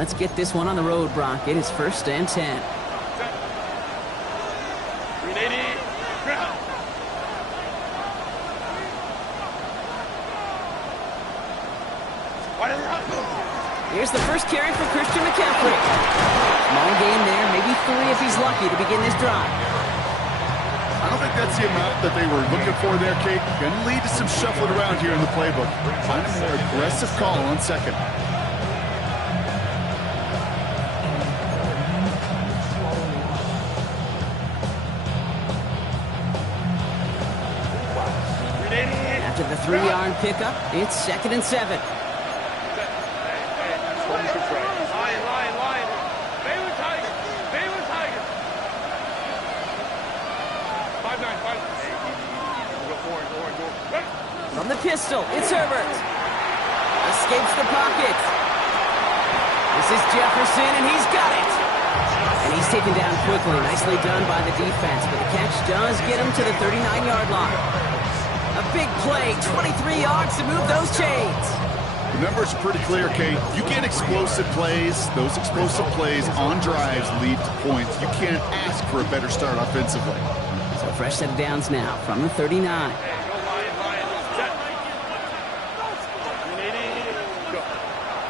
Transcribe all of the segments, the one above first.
Let's get this one on the road, Brock. It is 1st and 10. Here's the first carry for Christian McCaffrey. Small gain there, maybe 3 if he's lucky to begin this drive. I don't think that's the amount that they were looking for there, Kate. Going to lead to some shuffling around here in the playbook. Find a more aggressive call on 2nd. After the 3-yard pickup, it's 2nd and 7. From the pistol, it's Herbert. Escapes the pocket. This is Jefferson, and he's got it. And he's taken down quickly. Nicely done by the defense, but the catch does get him to the 39-yard line. A big play, 23 yards to move those chains. The numbers are pretty clear, Kate. You get explosive plays. Those explosive plays on drives lead to points. You can't ask for a better start offensively. So fresh set of downs now from the 39.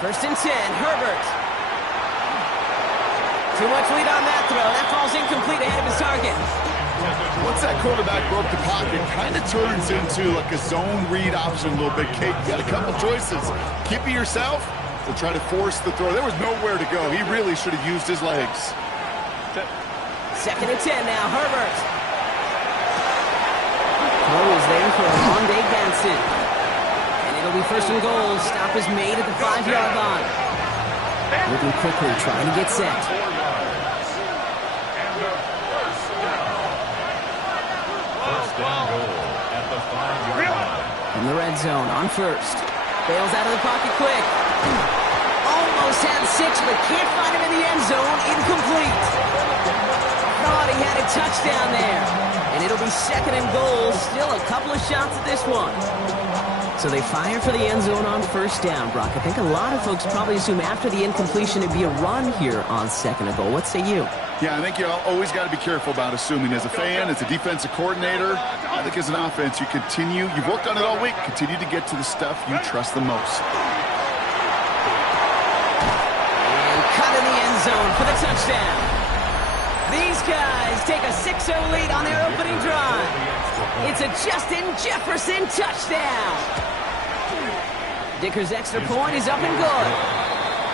First and 10, Herbert. Too much lead on that throw. That falls incomplete ahead of his target. Once that quarterback broke the pocket, kind of turns into like a zone read option a little bit. Kate, you got a couple choices. Keep it yourself or try to force the throw. There was nowhere to go. He really should have used his legs. 2nd and 10 now, Herbert. Throw is there for Rondé Benson. It'll be 1st and goal. Stop is made at the 5-yard line. Moving quickly, trying to get set. From the red zone on 1st. Bails out of the pocket quick. Almost had 6, but can't find him in the end zone. Incomplete. Thought he had a touchdown there. And it'll be 2nd and goal. Still a couple of shots at this one. So they fire for the end zone on 1st down, Brock. I think a lot of folks probably assume after the incompletion it'd be a run here on 2nd and goal. What say you? Yeah, I think you always got to be careful about assuming. As a fan, as a defensive coordinator, I think as an offense, you've worked on it all week, continue to get to the stuff you trust the most. And cut in the end zone for the touchdown. These guys take a 6-0 lead on their opening drive. It's a Justin Jefferson touchdown. Dicker's extra point is up and good.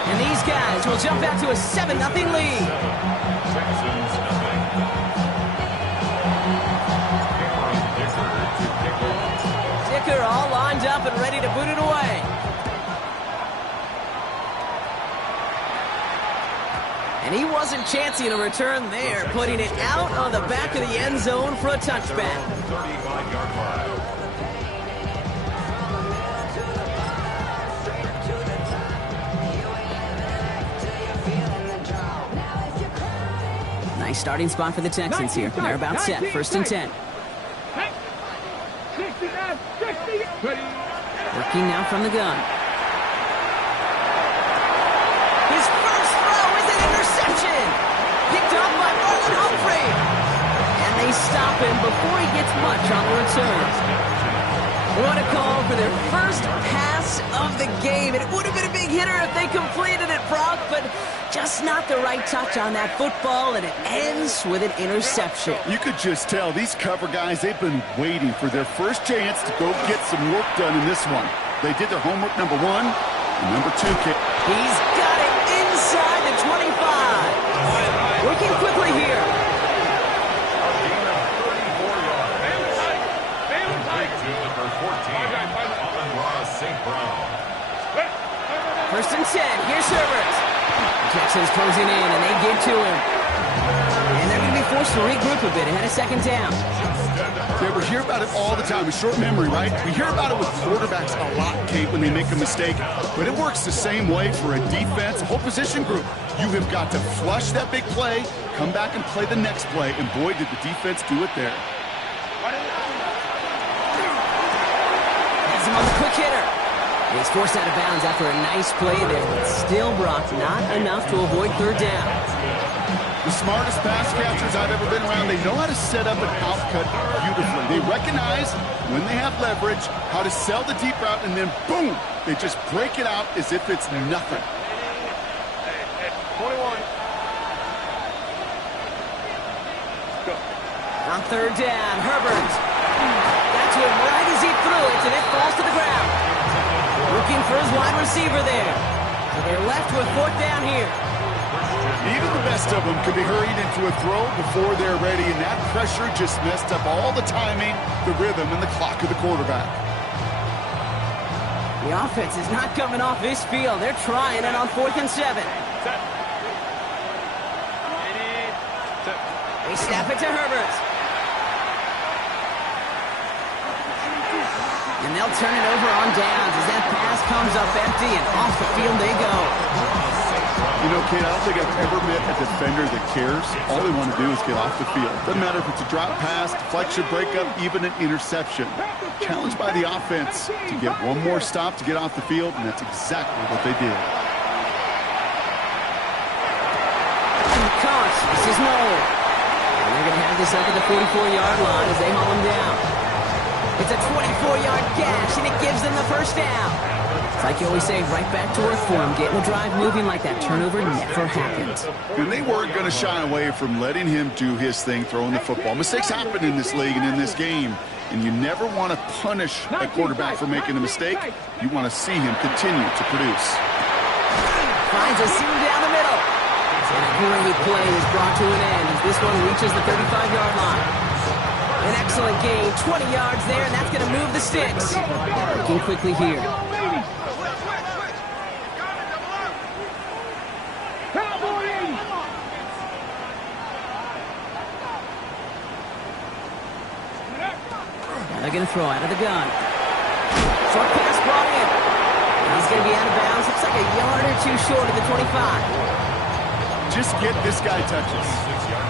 And these guys will jump out to a 7-0 lead. Dicker all lined up and ready to boot it away. And he wasn't chancing a return there, putting it out on the back of the end zone for a touchback. 35-yard line. Nice starting spot for the Texans here. They're about set. 1st and 10. Working now from the gun. His first throw is an interception. Picked up by Marlon Humphrey. And they stop him before he gets much on the return. What a call for their first pass of the game. And it would have been a big hitter if they completed it, Brock, but just not the right touch on that football, and it ends with an interception. You could just tell these cover guys, they've been waiting for their first chance to go get some work done in this one. They did their homework, number one, and number two. He's got it inside the 25. Working quickly here. First and 10. Here's Herbert. Texans closing in, and they get to him. And they're going to be forced to regroup a bit ahead of 2nd down. Yeah, we hear about it all the time. A short memory, right? We hear about it with quarterbacks a lot, Kate, when they make a mistake. But it works the same way for a defense, a whole position group. You have got to flush that big play, come back and play the next play, and boy, did the defense do it there. Has him on the quick hitter. He's forced out of bounds after a nice play there, but still, Brock, not enough to avoid third down. The smartest pass catchers I've ever been around, they know how to set up an outcut beautifully. They recognize when they have leverage, how to sell the deep route, and then boom, they just break it out as if it's nothing. 21. On third down, Herbert. Got to him right as he threw it, and it falls to the ground. Looking for his wide receiver there. So they're left with fourth down here. Even the best of them could be hurried into a throw before they're ready, and that pressure just messed up all the timing, the rhythm, and the clock of the quarterback. The offense is not coming off this field. They're trying it on 4th and 7. They snap it to Herbert. And they'll turn it over on downs as that pass comes up empty, and off the field they go. You know, Kate, I don't think I've ever met a defender that cares. All they want to do is get off the field. Doesn't matter if it's a drop pass, deflection, breakup, even an interception. Challenged by the offense to get one more stop to get off the field, and that's exactly what they did. Caught. This is Noel. And they're going to have this up at the 44-yard line as they haul him down. It's a 24-yard gash, and it gives them the first down. It's like you always say, right back to work for them. Getting the drive moving like that turnover never happened. And they weren't going to shy away from letting him do his thing, throwing the football. Mistakes happen in this league and in this game, and you never want to punish a quarterback for making a mistake. You want to see him continue to produce. Finds a seam down the middle. And a great play is brought to an end as this one reaches the 35-yard line. An excellent gain, 20 yards there, and that's going to move the sticks. Working quickly here. Now they're going to throw out of the gun. Short pass brought in. And he's going to be out of bounds. Looks like a yard or two short of the 25. Just get this guy touches.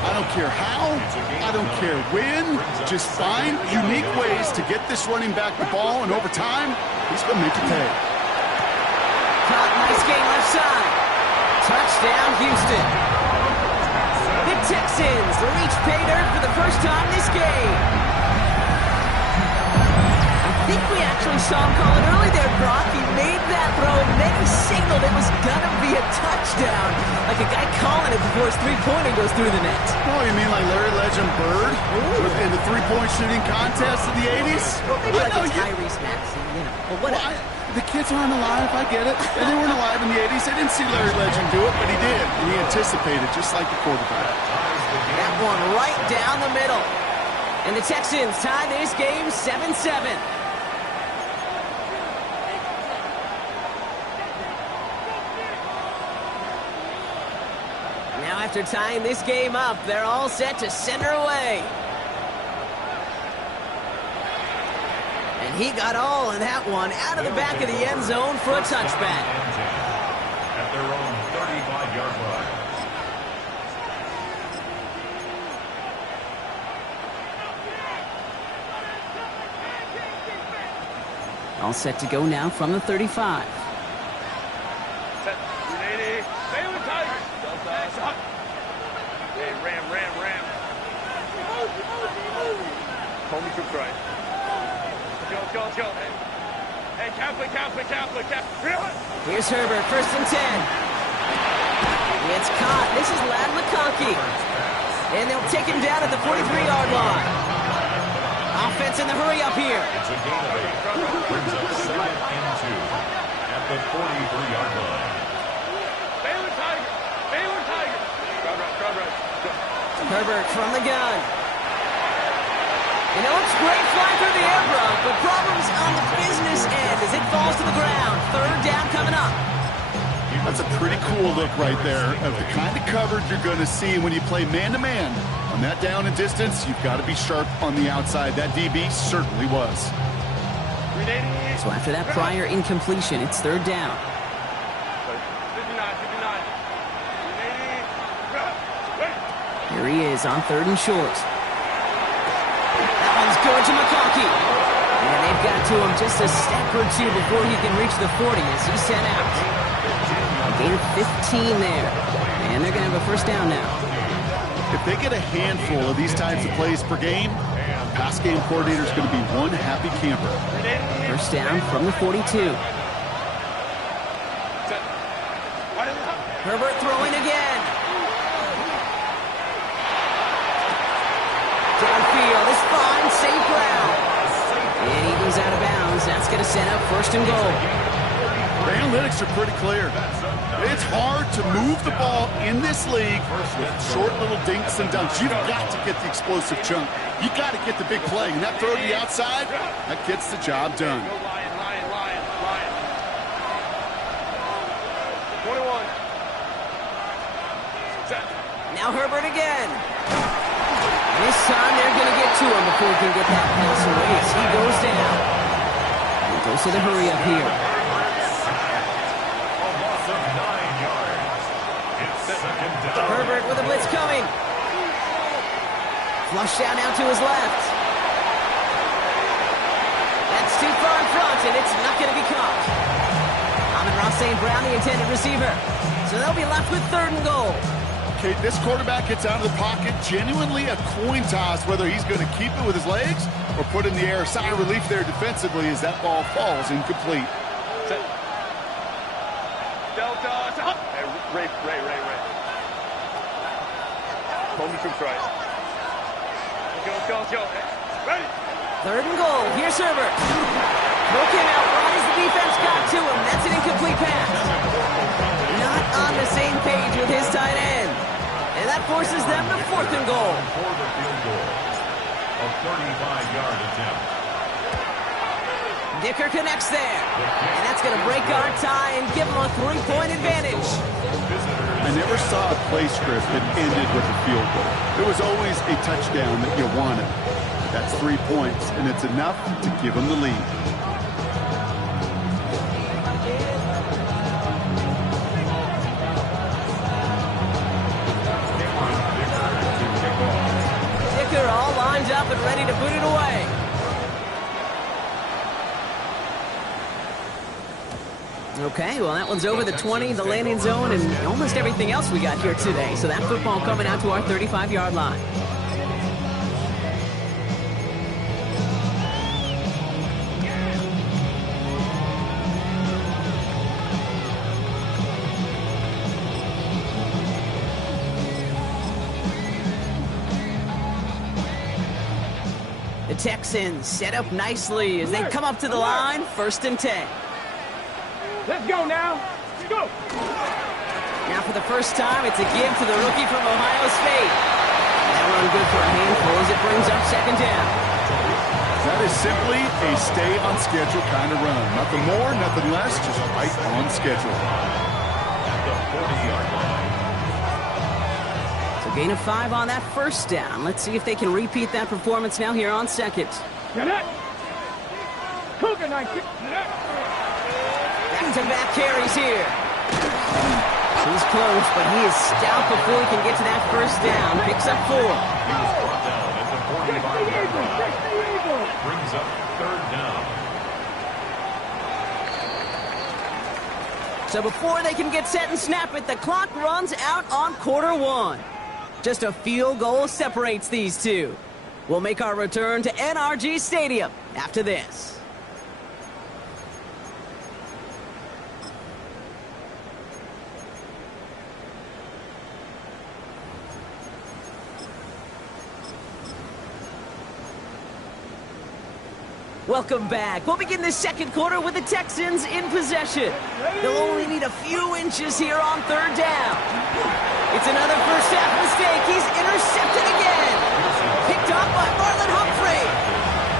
I don't care how, I don't care when. Just find unique ways to get this running back the ball, and over time, he's going to make it pay. Caught, nice gain left side. Touchdown, Houston. The Texans reach pay dirt for the first time this game. I think we actually saw him call it early there, Brock. He made that throw, and then he signaled it was going to be a touchdown. Like a guy calling it before his three-pointer goes through the net. Oh, you mean like Larry Legend Bird in the three-point shooting contest in the 80s? Well, maybe like a Tyrese Maxey, you know. But whatever. The kids aren't alive, I get it. And they weren't alive in the 80s. They didn't see Larry Legend do it, but he did. And he anticipated, just like the quarterback. That one right down the middle. And the Texans tie this game 7-7. Now after tying this game up, they're all set to send her away. And he got all of that one out of the back of the end zone for a touchback. At their own 35-yard line. All set to go now from the 35. Set. 380. Baylor Tigers. Hey, ram. Homie Cook's right. Let's go. Hey, Catholic. Here's Herbert, 1st and 10. It's caught. This is Ladd McConkey. And they'll take him down at the 43-yard line. Offense in the hurry up here. It's a gain of 8. Brings up 2nd and 2 at the 43-yard line. Baylor Tigers. Crowd right. Herbert from the gun. You know, it's great flying through the air, Brock, but problems on the business end as it falls to the ground. 3rd down coming up. That's a pretty cool look right there of the kind of coverage you're going to see when you play man-to-man. On that down and distance, you've got to be sharp on the outside. That DB certainly was. So after that prior incompletion, it's 3rd down. 59. Here he is on 3rd and short. That one's going to McConkey. And They've got to him just a step or two before he can reach the 40 as he's sent out. A gain of 15 there. And they're going to have a first down now. If they get a handful of these types of plays per game, pass game coordinator is going to be one happy camper. First down from the 42. Herbert throwing again. Downfield is fine, safe ground. And he goes out of bounds. That's going to set up first and goal. The analytics are pretty clear. It's hard to move the ball in this league with short little dinks and dunks. You've got to get the explosive chunk. You've got to get the big play. And that throw to the outside, that gets the job done. 21. Now Herbert again. And this time they're going to get to him before he can get that pass away as he goes down. He goes to the hurry up here. Herbert with a blitz coming. Flush down now to his left. That's too far in front, and it's not going to be caught. Amon-Ra St. Brown, the intended receiver. So they'll be left with third and goal. Okay, this quarterback gets out of the pocket, genuinely a coin toss whether he's going to keep it with his legs or put it in the air. Sigh of relief there defensively as that ball falls incomplete. Delta. Ray. Moment to try. Go. Ready. Third and goal. Here's Herbert. Broke him out right as the defense got to him. That's an incomplete pass. Not on the same page with his tight end. And that forces them to fourth and goal. For the field goal. A 35-yard attempt. Dicker connects there. And that's going to break our tie and give them a 3-point advantage. I never saw a play script that ended with a field goal. There was always a touchdown that you wanted. That's 3 points, and it's enough to give them the lead. Dicker all lined up and ready to put it away. Okay, well, that one's over the 20, the landing zone, and almost everything else we got here today. So that football coming out to our 35-yard line. The Texans set up nicely as they come up to the line, 1st and 10. Let's go now. Let's go. Now for the first time, it's a give to the rookie from Ohio State. That run good for a handful as it brings up 2nd down. That is simply a stay-on-schedule kind of run. Nothing more, nothing less, just right on schedule. At the 40-yard line. So gain of 5 on that first down. Let's see if they can repeat that performance now here on 2nd. Get it. Cougar night. Back-to-back carries here. He's close, but he is stout before he can get to that first down. Picks up 4. He was brought down at the 45-yard line. Brings up 3rd down. So before they can get set and snap it, the clock runs out on quarter 1. Just a field goal separates these two. We'll make our return to NRG Stadium after this. Welcome back. We'll begin the second quarter with the Texans in possession. They'll only need a few inches here on 3rd down. It's another first half mistake. He's intercepted again. Picked off by Marlon Humphrey.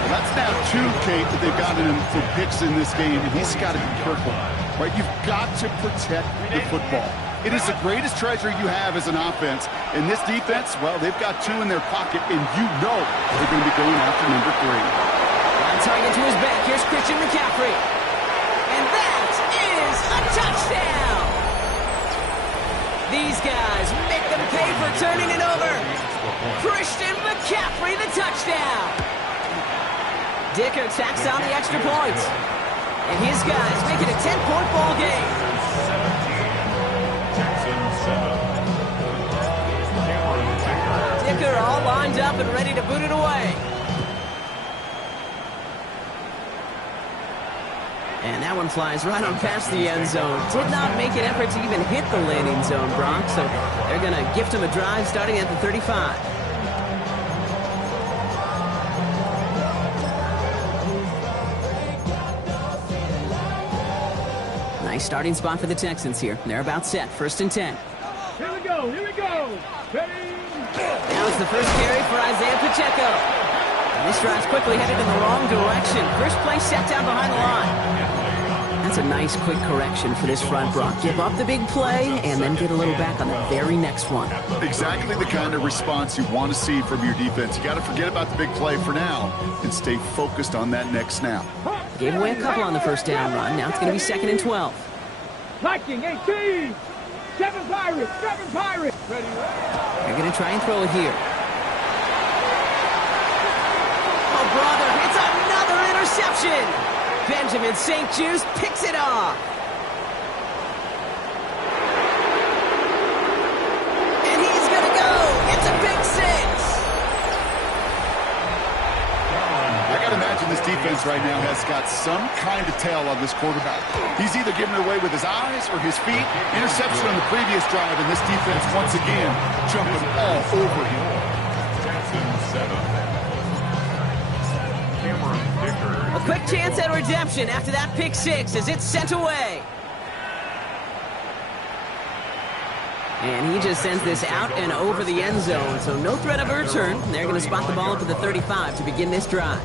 Well, that's now 2, Kate, that they've gotten him for picks in this game, and he's got to be careful. Right? You've got to protect the football. It is the greatest treasure you have as an offense. And this defense, well, they've got 2 in their pocket, and you know they're going to be going after number 3. Target to his back. Here's Christian McCaffrey. And that is a touchdown. These guys make them pay for turning it over. Christian McCaffrey, the touchdown. Dicker tacks on the extra point. And his guys make it a 10-point ball game. 17, Texans 7. Dicker all lined up and ready to boot it away. And that one flies right on past the end zone. Did not make an effort to even hit the landing zone, Brock. So they're going to gift him a drive starting at the 35. Nice starting spot for the Texans here. They're about set. 1st and 10. Here we go. Here we go. Ready? Now it's the first carry for Isaiah Pacheco. And this drive's quickly headed in the wrong direction. First play set down behind the line. That's a nice quick correction for this front, Brock. Give up the big play and then get a little back on the very next one. Exactly the kind of response you want to see from your defense. You got to forget about the big play for now and stay focused on that next snap. Gave away a couple on the first down run. Now it's going to be 2nd and 12. Viking 18. 7 Pirates. 7 Pirates. Ready? They're going to try and throw it here. Oh, brother, it's another interception. Benjamin St. Juste picks it off. And he's going to go. It's a big 6. I got to imagine this defense right now has got some kind of tail on this quarterback. He's either giving it away with his eyes or his feet. Interception on the previous drive, and this defense once again jumping all over him. Texans 7. A quick chance at redemption after that pick 6 as it's sent away. And he just sends this out and over the end zone, so no threat of a return. They're going to spot the ball up at the 35 to begin this drive.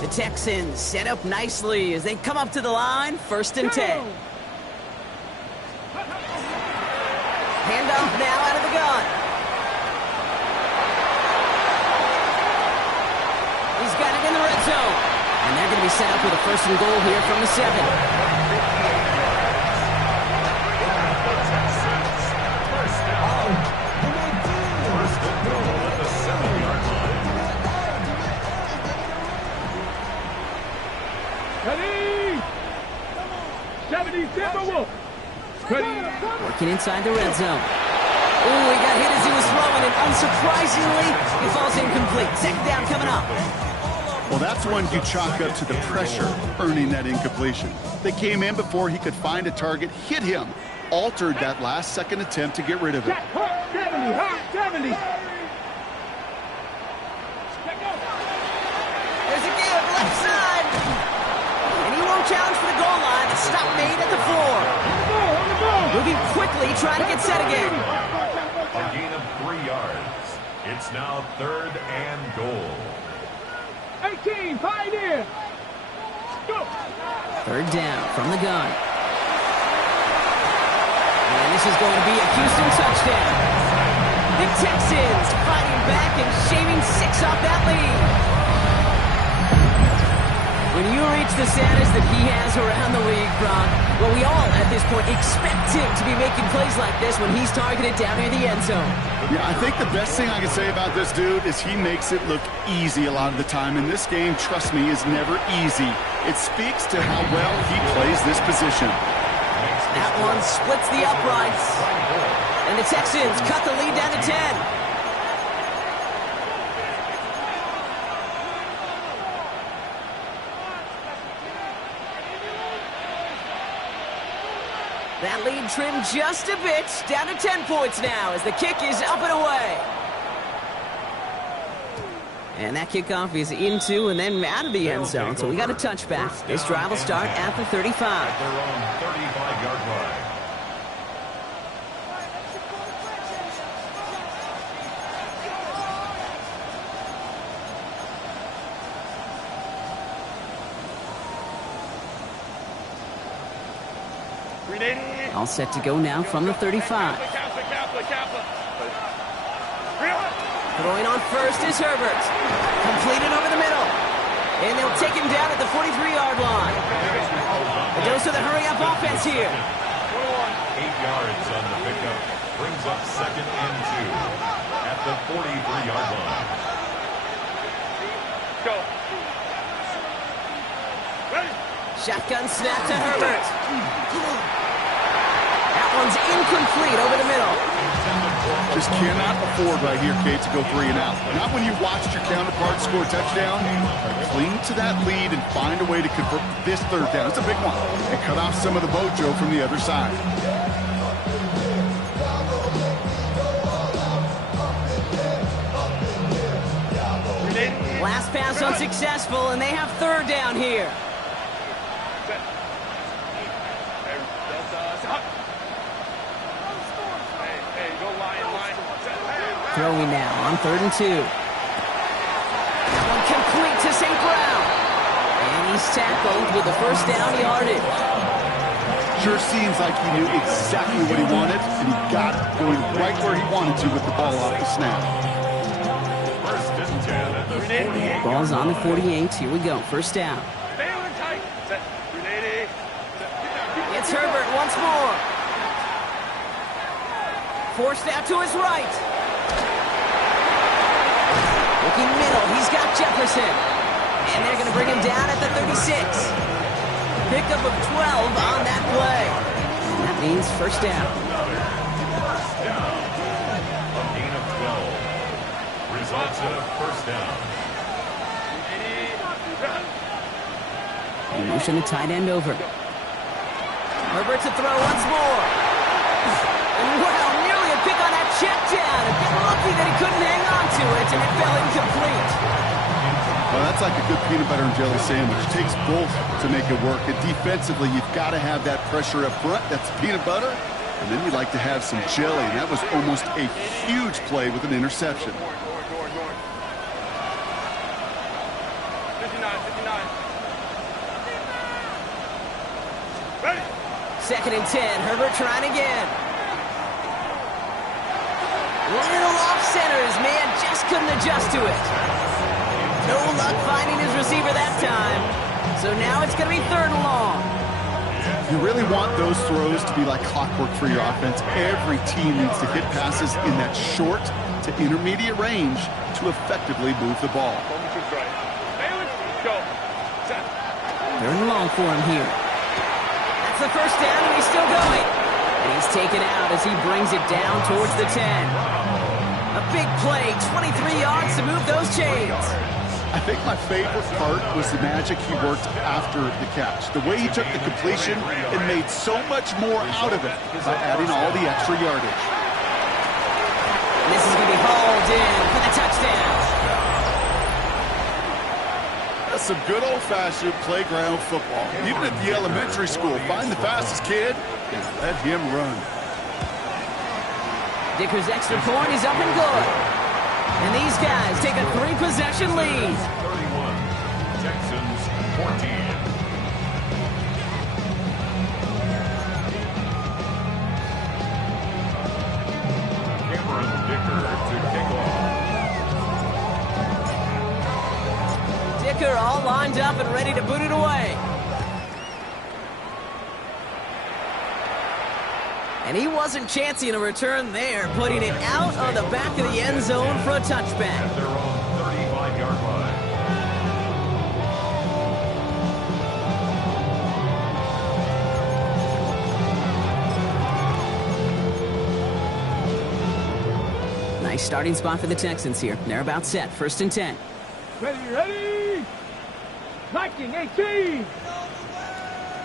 The Texans set up nicely as they come up to the line. 1st and 10. Handoff now out of the gun. He's got it in the red zone. And they're going to be set up with a 1st and goal here from the 7. Ready? 70 Timberwolf. Ready? Working inside the red zone. Oh, he got hit as he was throwing it. Unsurprisingly, he falls incomplete. 2nd down coming up. Well, that's one you chalk up to the pressure earning that incompletion. They came in before he could find a target, hit him, altered that last second attempt to get rid of it. 70, 70. There's a give, left side. And he won't challenge for the goal line. A stop made at the 4. Moving quickly, trying to get set again. A gain of 3 yards. It's now 3rd and goal. 18, Pioneer. Go. 3rd down from the gun. And this is going to be a Houston touchdown. The Texans fighting back and shaving 6 off that lead. When you reach the status that he has around the league, Brock, well, we all at this point expect him to be making plays like this when he's targeted down near the end zone. Yeah, I think the best thing I can say about this dude is he makes it look easy a lot of the time. And this game, trust me, is never easy. It speaks to how well he plays this position. That one splits the uprights. And the Texans cut the lead down to 10. That lead trimmed just a bit, down to 10 points now as the kick is up and away. And that kickoff is into and then out of the end zone, so we got a touchback. This drive will start at the 35. At their own 35-yard line. All set to go now from the 35. Throwing on first is Herbert. Completed over the middle. And they'll take him down at the 43-yard line. A dose of the hurry-up offense here. 8 yards on the pickup. brings up 2nd and 2 at the 43-yard line. Go. Ready? Shotgun snap to Herbert. That one's incomplete over the middle. Just cannot afford right here, Kate, to go 3 and out. Not when you watched your counterpart score a touchdown. Cling to that lead and find a way to convert this 3rd down. It's a big one. And cut off some of the mojo from the other side. Last pass unsuccessful, and they have 3rd down here. Throwing now on 3rd and 2. That one complete to St. Brown. And he's tackled with the 1st down yardage. Sure seems like he knew exactly what he wanted, and he got it going right where he wanted to with the ball off the snap. 1st and 10 at the 48. Ball's on the 48. Here we go. 1st down. It's Herbert once more. Forced out to his right. Looking middle, he's got Jefferson. And they're going to bring him down at the 36. Pickup of 12 on that play. And that means 1st down. First down. A gain of 12. Results in a 1st down. They motion the tight end over. Herbert to throw once more. And wow, nearly a pick on that check down. A bit lucky that he couldn't hang on to it, and it fell incomplete. Well, that's like a good peanut butter and jelly sandwich. It takes both to make it work. And defensively, you've got to have that pressure up front. That's peanut butter. And then you'd like to have some jelly. And that was almost a huge play with an interception. 2nd and 10. Herbert trying again. Little off center. His man just couldn't adjust to it. No luck finding his receiver that time. So now it's going to be 3rd and long. You really want those throws to be like clockwork for your offense. Every team needs to hit passes in that short to intermediate range to effectively move the ball. 3rd and long for him here. That's the 1st down, and he's still going. And he's taken out as he brings it down towards the 10. A big play, 23 yards to move those chains. I think my favorite part was the magic he worked after the catch. The way he took the completion and made so much more out of it by adding all the extra yardage. And this is going to be hauled in for the touchdown. That's some good old-fashioned playground football. Even at the elementary school, find the fastest kid and let him run. Dicker's extra point is up and good. And these guys take a 3-possession lead. 31, Texans 14. Cameron Dicker to kick off. Dicker all lined up and ready to boot it away. And he wasn't chancing a return there, putting it out on the back of the end zone for a touchback. At their own 35-yard line. Nice starting spot for the Texans here. They're about set. 1st and 10. Ready? Liking 18!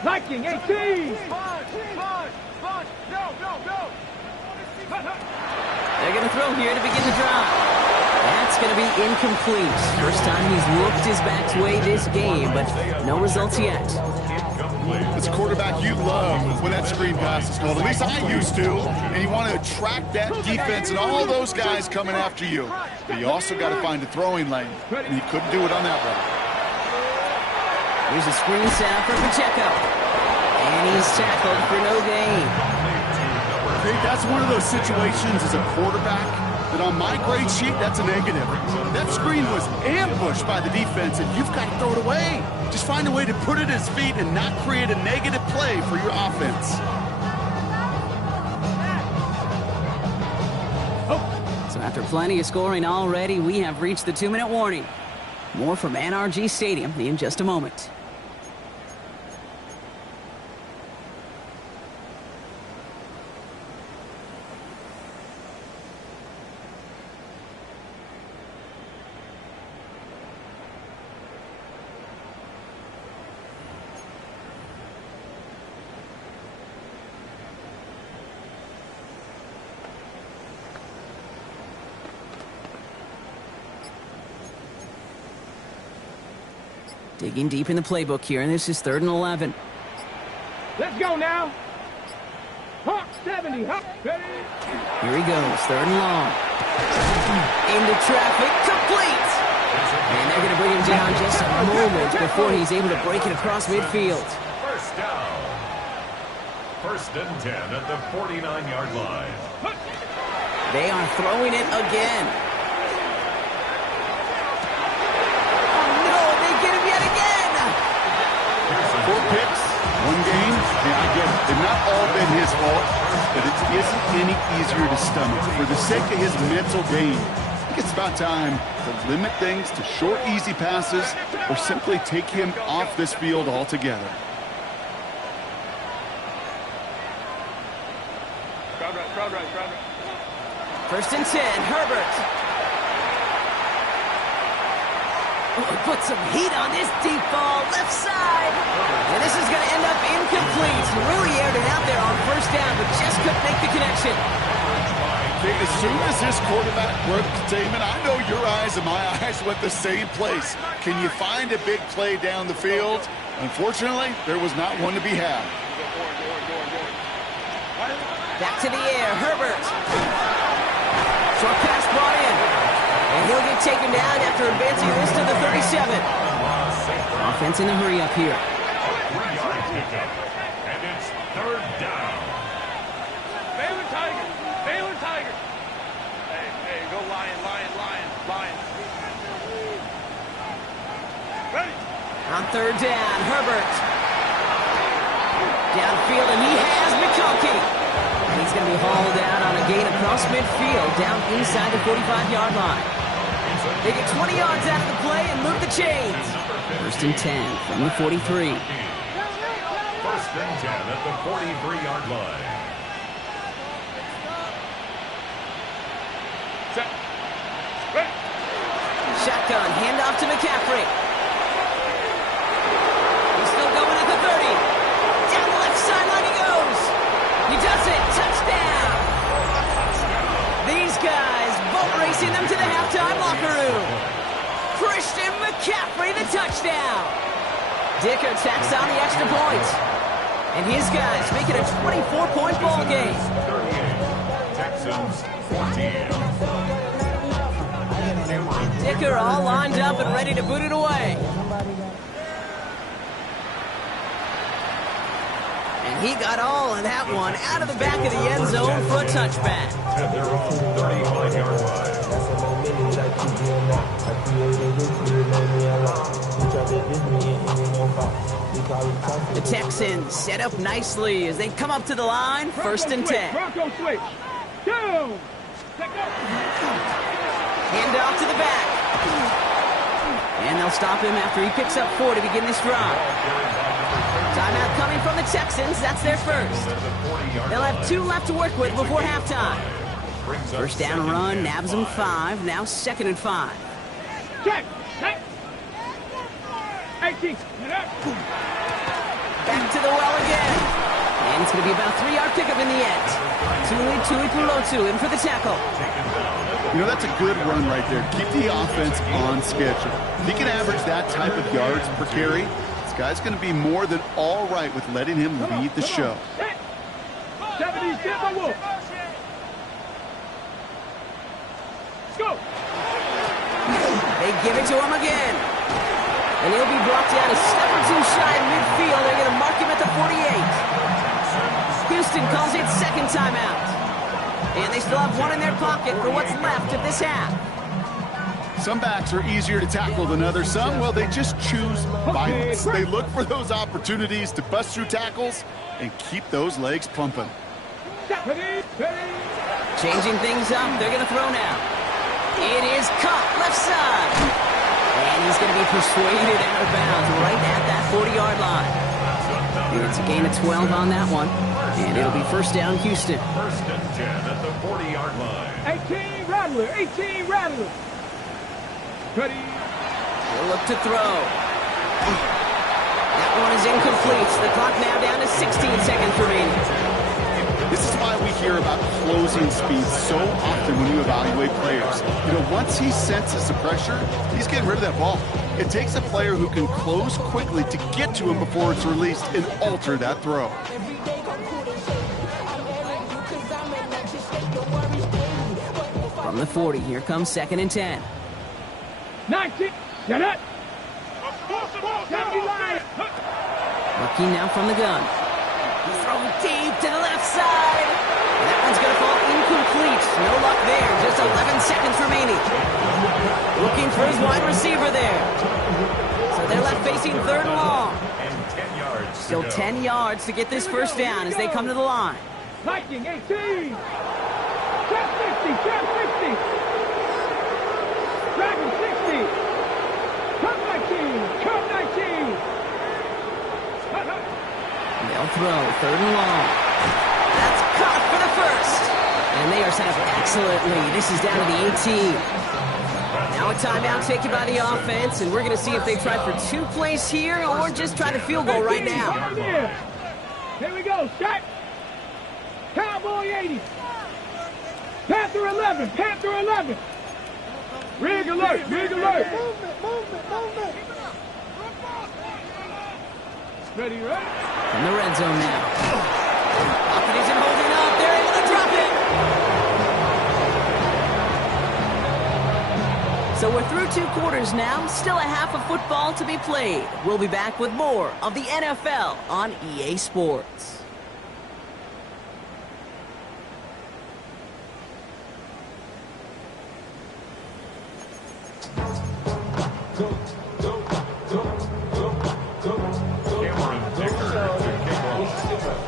Liking 18! They're going to throw here to begin the drive. That's going to be incomplete. First time he's looked his back's way this game, but no results yet. It's a quarterback you love when that screen pass is called. At least I used to. And you want to attract that defense and all those guys coming after you. But you also got to find a throwing lane. And he couldn't do it on that one. Here's a screen sound for Pacheco. And he's tackled for no gain. That's one of those situations as a quarterback that on my grade sheet, that's a negative. That screen was ambushed by the defense, and you've got to throw it away. Just find a way to put it at his feet and not create a negative play for your offense. After plenty of scoring already, we have reached the 2-minute warning. More from NRG Stadium in just a moment. Digging deep in the playbook here, and this is 3rd and 11. Let's go now. Hawk 70. Hawk ready. Here he goes, 3rd and long. Into traffic, complete. And they're going to bring him down just a moment before he's able to break it across midfield. First down. 1st and 10 at the 49-yard line. They are throwing it again. Four picks, one game. Yeah, I get it. They've not all been his fault, but it isn't any easier to stomach. For the sake of his mental game, I think it's about time to limit things to short, easy passes or simply take him off this field altogether. Crowd right. 1st and 10, Herbert. Put some heat on this deep ball, left side. And this is going to end up incomplete. Really aired it out there on 1st down, but just couldn't make the connection. As soon as this quarterback broke containment, I know your eyes and my eyes went the same place. Can you find a big play down the field? Unfortunately, there was not one to be had. Back to the air, Herbert. Short pass brought in. And he'll get taken down after advancing this to the 37. Offense in a hurry up here. 3-yard pickup. And it's 3rd down. Baylor Tiger. Hey, go Lion. Ready. On 3rd down, Herbert. Downfield, and he has McConkey. And he's going to be hauled down on a gain across midfield, down inside the 45-yard line. They get 20 yards out of the play and move the chains. 1st and 10 from the 43. 1st and 10 at the 43-yard line. Set. Ready. Shotgun, handoff to McCaffrey. He's still going at the 30. Down the left sideline he goes. He does it. Touchdown. These guys boat racing them to the halftime locker room. Christian McCaffrey, the touchdown. Dicker tacks on the extra point. And his guys make it a 24-point ball game. 38. Texans 14. Dicker all lined up and ready to boot it away. And he got all of that one out of the back of the end zone for a touchback. At their own 35-yard line. The Texans set up nicely as they come up to the line, 1st and 10. Bronco switch. Down. Hand off to the back. And they'll stop him after he picks up 4 to begin this drive. Timeout coming from the Texans. That's their first. They'll have 2 left to work with before halftime. 1st down run, nabs them 5. Now 2nd and 5. Check. 18. Back to the well again. And it's going to be about a 3-yard pickup in the end. Tuli Pulotu in for the tackle. You know, that's a good run right there. Keep the offense on schedule. If he can average that type of yards per carry, this guy's going to be more than all right with letting him lead the show. 70, get my wolf. Let's go. They give it to him again. And he'll be brought down a step or 2 shy of midfield. They're going to mark him at the 48. Houston calls it 2nd timeout. And they still have 1 in their pocket for what's left of this half. Some backs are easier to tackle than others. Some, well, they just choose violence. They look for those opportunities to bust through tackles and keep those legs pumping. Ready. Changing things up. They're going to throw now. It is caught left side. And he's going to be persuaded out of bounds right at that 40-yard line. It's a gain of 12 on that one. And it'll be first down, Houston. First and 10 at the 40-yard line. 18 Rattler, 18 Rattler. Ready. He'll look to throw. That one is incomplete. The clock now down to 16 seconds remaining. This is why we hear about closing speed so often when you evaluate players. You know, once he senses the pressure, he's getting rid of that ball. It takes a player who can close quickly to get to him before it's released and alter that throw. From the 40, here comes second and 10. 19. Get it. Looking now from the gun. Throw deep to the left side. That one's going to fall incomplete. No luck there. Just 11 seconds remaining. Looking for his wide receiver there. So they're left facing third and long. And 10 yards. Still 10 yards to get this first down as they come to the line. Viking 18. Trap 60. Trap 60. Dragon 60. Cup 19. Cup 19. They'll throw third and long. That's caught for the first. And they are set up excellently. This is down to the 18. Now a timeout taken by the offense, and we're going to see if they try for 2 plays here or just try to field goal right now. Here we go. Shot. Cowboy 80. Panther 11. Panther 11. Rig alert. Rig alert. Movement. Ready, ready? From the red zone now. Pocket isn't holding up. They're able to drop it. So we're through 2 quarters now. Still a half of football to be played. We'll be back with more of the NFL on EA Sports.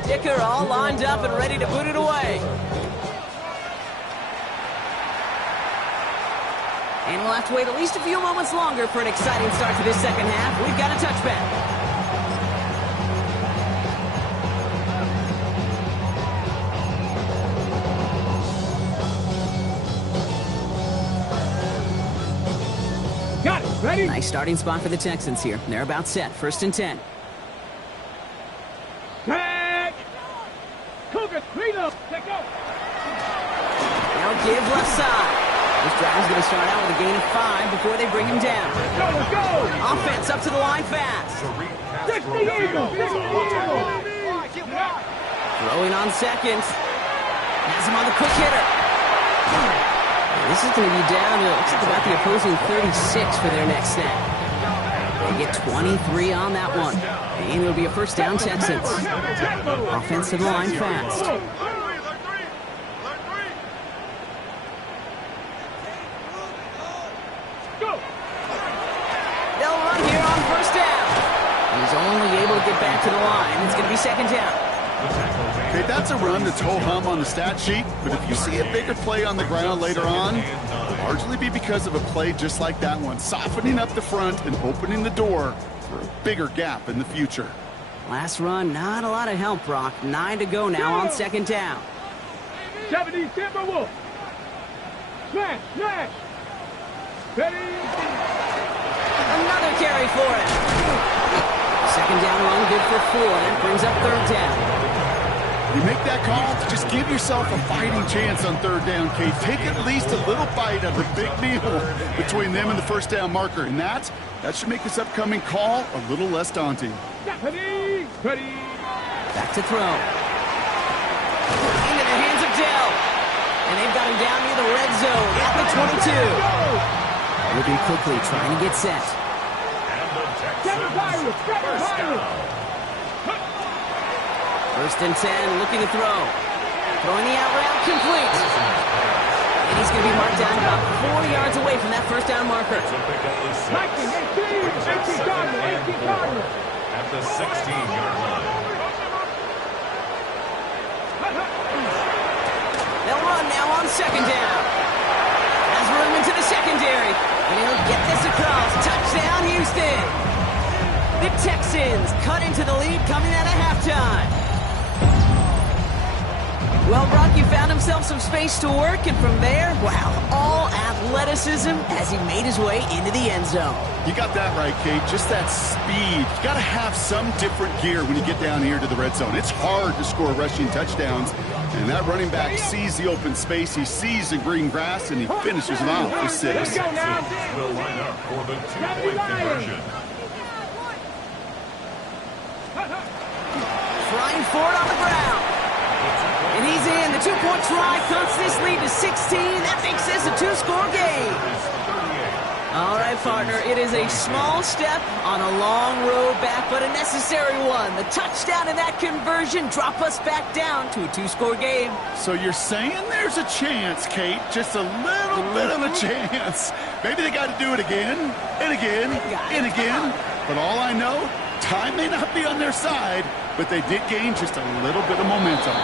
Dicker all lined up and ready to put it away. And we'll have to wait at least a few moments longer for an exciting start to this second half. We've got a touchback. Got it. Ready? Nice starting spot for the Texans here. They're about set. First and 10. Tag. Cougar, clean up. Let go. Now give left side. This drive's going to start out with a gain of 5 before they bring him down. Let's go. Offense up to the line fast. 60 Eagles. 60 Eagles. Throwing on second. Has him on the quick hitter. This is going to be down to, looks like about the opposing 36 for their next snap. They get 23 on that one. And it'll be a first down, Texans. Offense to the line fast. They'll run here on first down. He's only able to get back to the line. It's going to be second down. Okay, that's a run that's ho-hum on the stat sheet, but if you see a bigger play on the ground later on, it'll largely be because of a play just like that one, softening up the front and opening the door for a bigger gap in the future. Last run, not a lot of help, Brock. 9 to go now on second down. 70 Timberwolf. Smash, smash. Ready? Another carry for him. Second down run, good for 4. That brings up third down. You make that call, just give yourself a fighting chance on third down, Kate. Take at least a little bite of the big meal between them and the first down marker. And that should make this upcoming call a little less daunting. Ready? Ready? Back to throw. Into the hands of Dell. And they've got him down near the red zone at the 22. Moving quickly, trying to get set. Seven Pirates! Seven Pirates! First and 10, looking to throw. Throwing the out route, complete. And he's going to be marked down about 4 yards away from that first down marker. 18 Cardinals! 18 Cardinals! At the 16-yard line. They'll run now on second down. Has room into the secondary. And he'll get this across. Touchdown, Houston. The Texans cut into the lead coming out of halftime. Well, Brock, you found himself some space to work, and from there, wow, all athleticism as he made his way into the end zone. You got that right, Kate. Just that speed. You got to have some different gear when you get down here to the red zone. It's hard to score rushing touchdowns, and that running back sees the open space, he sees the green grass, and he finishes it off for 6. Texans will line up for the two-point conversion. Trying for it on the ground. And he's in. The two-point try cuts this lead to 16. That makes this a two-score game. All right, partner, it is a small step on a long road back, but a necessary one. The touchdown and that conversion drop us back down to a two-score game. So you're saying there's a chance, Kate, just a little bit of a chance. Maybe they got to do it again, and again, and again. But all I know, time may not be on their side, but they did gain just a little bit of momentum.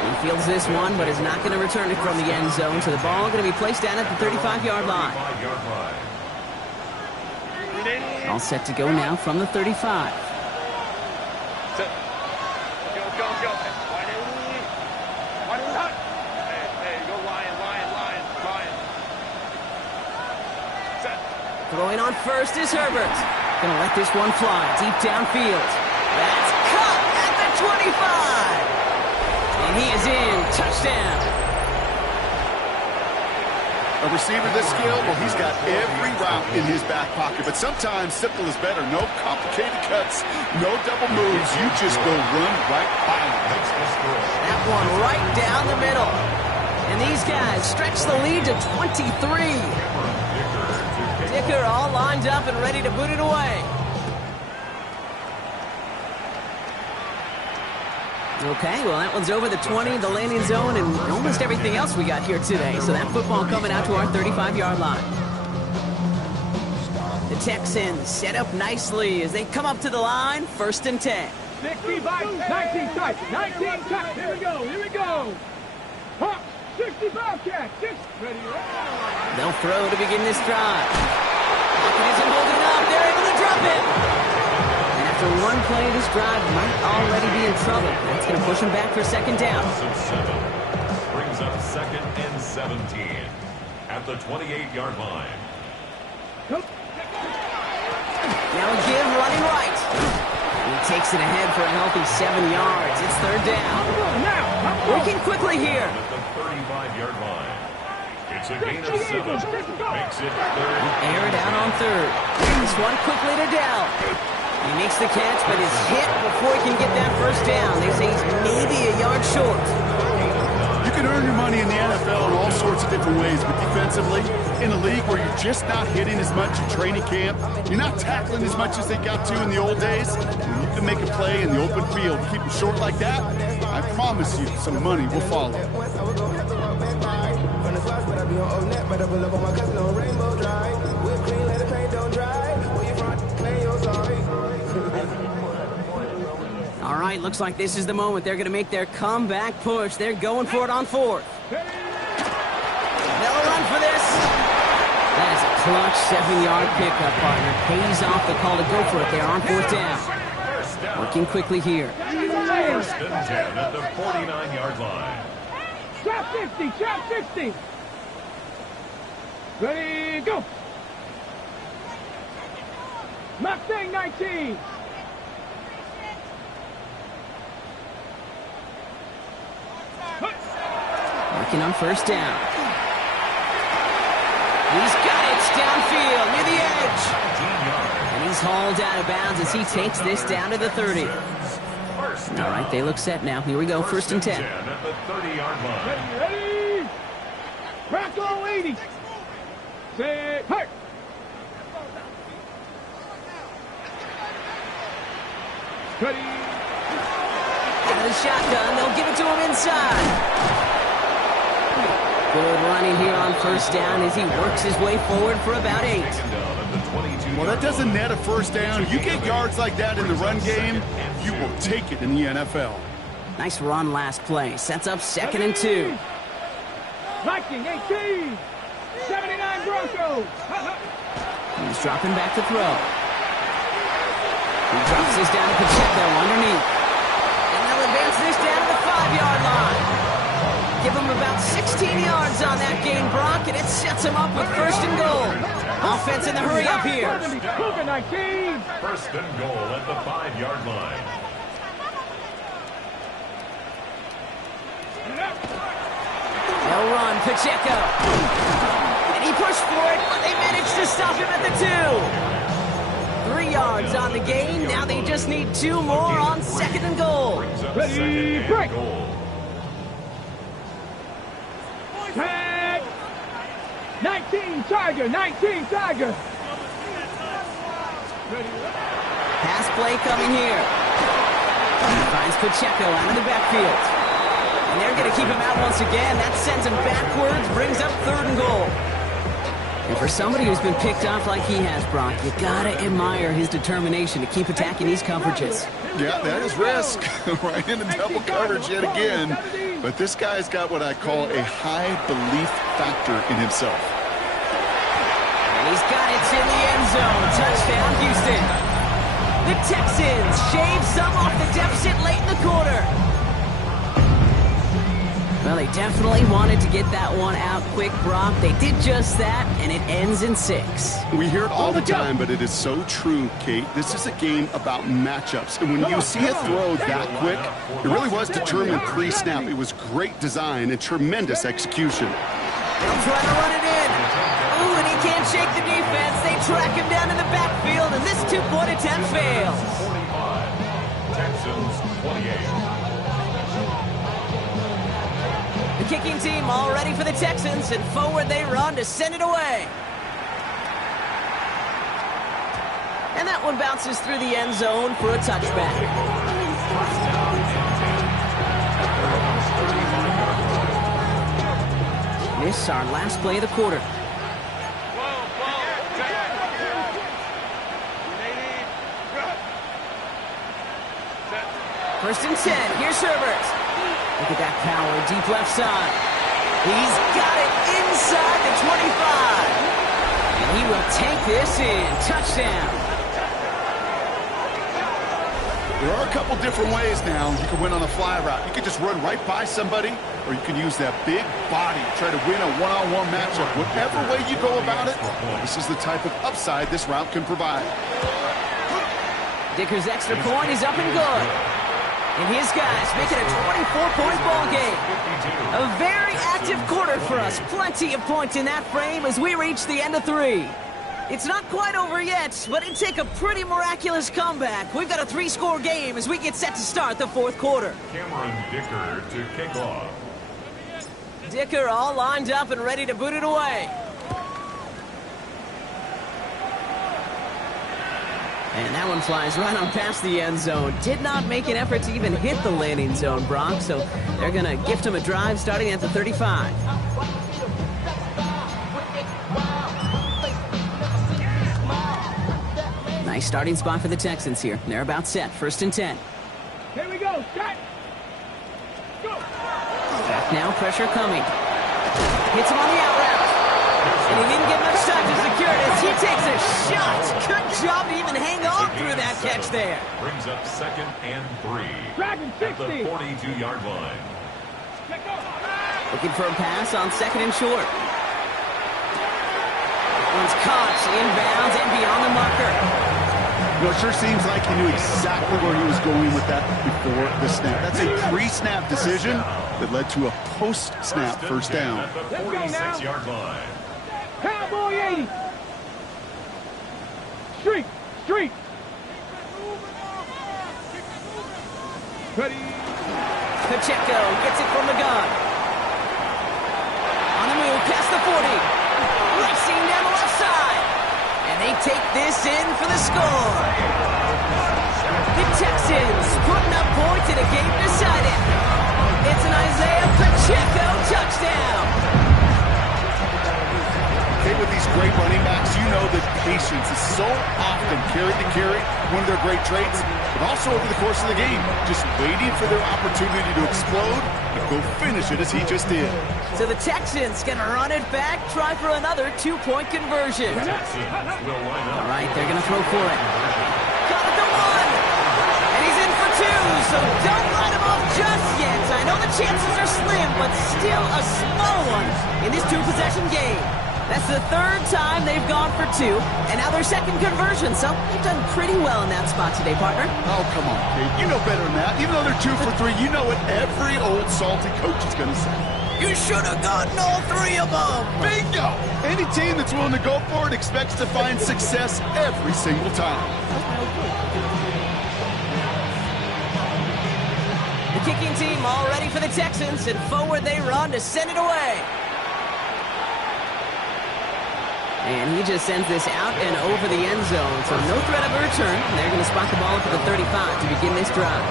He fields this one, but is not going to return it from the end zone. So the ball going to be placed down at the 35-yard line. All set to go now from the 35. Go. Hey, go Lion. Set. Throwing on first is Herbert. Going to let this one fly deep downfield. That's caught at the 25. And he is in. Touchdown. A receiver this skilled, well, he's got every route in his back pocket. But sometimes simple is better. No complicated cuts, no double moves. You just go run right by him. That one right down the middle. And these guys stretch the lead to 23. Dicker all lined up and ready to put it away. Okay, well, that one's over the 20, the landing zone, and almost everything else we got here today. So that football coming out to our 35-yard line. The Texans set up nicely as they come up to the line, 1st and 10. 65, 19 touch, 19 touch. Here we go. Hop, 65 catch. Ready. They'll throw to begin this drive. Pocket isn't holding up. They're able to drop it. After one play, this drive might already be in trouble. That's going to push him back for 2nd down. Brings up 2nd and 17 at the 28-yard line. Now a give running right. He takes it ahead for a healthy 7 yards. It's 3rd down. Working quickly here. At the 35-yard line. It's a gain of 7. Makes it 3rd. Air it out on 3rd. This one quickly to Dell. He makes the catch, but is hit before he can get that 1st down. They say he's maybe a yard short. You can earn your money in the NFL in all sorts of different ways, but defensively, in a league where you're just not hitting as much in training camp, you're not tackling as much as they got to in the old days, when you can make a play in the open field, keep it short like that, I promise you some money will follow. All right, looks like this is the moment. They're going to make their comeback push. They're going for it on 4th. They'll run for this. That is a clutch 7-yard pickup, partner. Pays off the call to go for it there on 4th down. Working quickly here. 1st and 10 at the 49-yard line. Shot 50. Ready, go. Mustang 19. Working on 1st down. He's got it downfield near the edge. And he's hauled out of bounds as he takes this down to the 30. All right, they look set now. Here we go, 1st and 10. At the 30-yard line. Ready. Bronco 80. Say, hurt. Ready. Out of the shotgun, they'll give it to him inside. Good running here on 1st down as he works his way forward for about 8. Well, that doesn't net a 1st down. You get yards like that in the run game, you will take it in the NFL. Nice run last play. Sets up 2nd and 2. Viking 18. 79 Line Broncos. He's dropping back to throw. He drops this down to Pacheco underneath. And they'll advance this down to the 5-yard line. Give him about 16 yards on that gain, Brock, and it sets him up with first and goal. Offense in the hurry up here. First and goal at the 5-yard line. They'll run, Pacheco. And he pushed for it, but they managed to stop him at the 2. 3 yards on the gain. Now they just need 2 more on second and goal. Ready, break. Tag. 19 Tiger, 19 Tiger. Pass play coming here. He finds Pacheco out of the backfield. And they're going to keep him out once again. That sends him backwards, brings up third and goal. And for somebody who's been picked off like he has, Brock, you got to admire his determination to keep attacking these coverages. Yeah, that is risk. Right into double coverage yet again. But this guy's got what I call a high belief factor in himself. And he's got it in the end zone. Touchdown, Houston. The Texans shave some off the deficit late in the quarter. Well, they definitely wanted to get that one out quick, Brock. They did just that, and it ends in 6. We hear it all the time, but it is so true, Kate. This is a game about matchups. And when you see a throw that quick, it really was determined pre-snap. It was great design and tremendous execution. They'll try to run it in. Ooh, and he can't shake the defense. They track him down in the backfield, and this two-point attempt fails. 45. Texans 28. The kicking team all ready for the Texans, and forward they run to send it away. And that one bounces through the end zone for a touchback. This is our last play of the quarter. First and 10, here's Herbert. Look at that power, deep left side. He's got it inside the 25. And he will take this in. Touchdown. There are a couple different ways now. You can win on a fly route. You can just run right by somebody, or you can use that big body, try to win a one-on-one matchup. Whatever way you go about it, this is the type of upside this route can provide. Dicker's extra point is up and good. And his guys make it a 24-point ball game. A very active quarter for us. Plenty of points in that frame as we reach the end of 3. It's not quite over yet, but it'd take a pretty miraculous comeback. We've got a 3-score game as we get set to start the 4th quarter. Cameron Dicker to kick off. Dicker all lined up and ready to boot it away. And that one flies right on past the end zone. Did not make an effort to even hit the landing zone, Brock, so they're going to gift him a drive starting at the 35. Nice starting spot for the Texans here. They're about set. First and 10. Here we go. Set. Go. Back now, pressure coming. Hits him on the out route. And he didn't get much time to secure it as he takes a shot. Good job to even hang on through that catch there. Brings up 2nd and 3. Dragon 60. At the 42-yard line. Looking for a pass on 2nd and short. One's caught, inbounds, and beyond the marker. You know, it sure seems like he knew exactly where he was going with that before the snap. That's a pre-snap decision that led to a post-snap first down. At the 46-yard line. Cowboy 80. Street. Street. Ready. Pacheco gets it from the gun. On the move, past the 40. Racing down the left side. And they take this in for the score. The Texans putting up points in a game decided. It's an Isaiah Pacheco touchdown. Okay, with these great running backs, you know that patience is so often carry to carry one of their great traits. but also over the course of the game, just waiting for their opportunity to explode and go finish it as he just did. So the Texans going to run it back, try for another two-point conversion. All right, they're going to throw for it. Got it to one, and he's in for two, so don't write him off just yet. I know the chances are slim, but still a small one in this two-possession game. That's the third time they've gone for two, and now their second conversion, so they've done pretty well in that spot today, partner. Oh, come on, Kate. You know better than that. Even though they're 2 for 3, you know what every old salty coach is going to say. You should have gotten all three of them. Bingo! Any team that's willing to go for it expects to find success every single time. The kicking team all ready for the Texans, and forward they run to send it away. And he just sends this out and over the end zone, so no threat of a return. They're going to spot the ball up at the 35 to begin this drive.